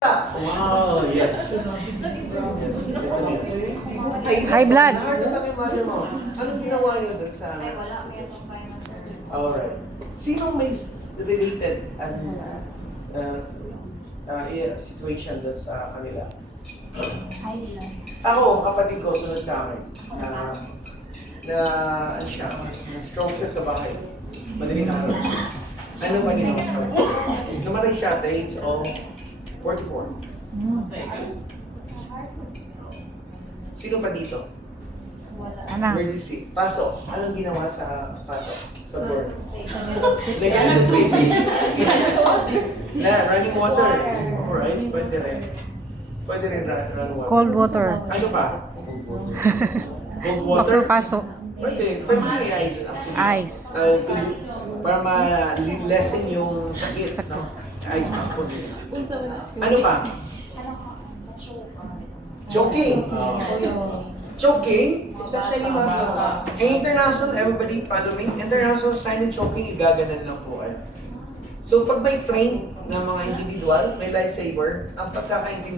Wow, yes. Yes. High blood. Nakakita yung mother mo. Anong ginawa niyo dun sa... Ay, wala. May itong kaya ng surgery. Alright. Sino may related at situation dun sa kanila? High blood. Ako, kapatid ko, sunod sa akin. Ano siya, stroke siya sa bahay. Madaling araw. Ano ba ginawa sa akin? Namatay siya at the age of 44. Sino pa dito? Wala. Anak. Emergency. Pasok. Anong ginawa sa pasok? Sa board? Lagyan ng tubig. Running water. Alright, pwede rin. Pwede rin run water. Cold water. Ano pa? Cold water? Pakapasok. Pwede. Pwede yung ice actually. Ice. Para ma-lessen yung sakit. No? Ice pack po din. Ano pa? Choking. Choking? Especially mga bata. International, everybody follow me. International sign and choking, igaganan lang po kayo. So pag may train ng mga individual, may lifesaver, ang pagkakaintindi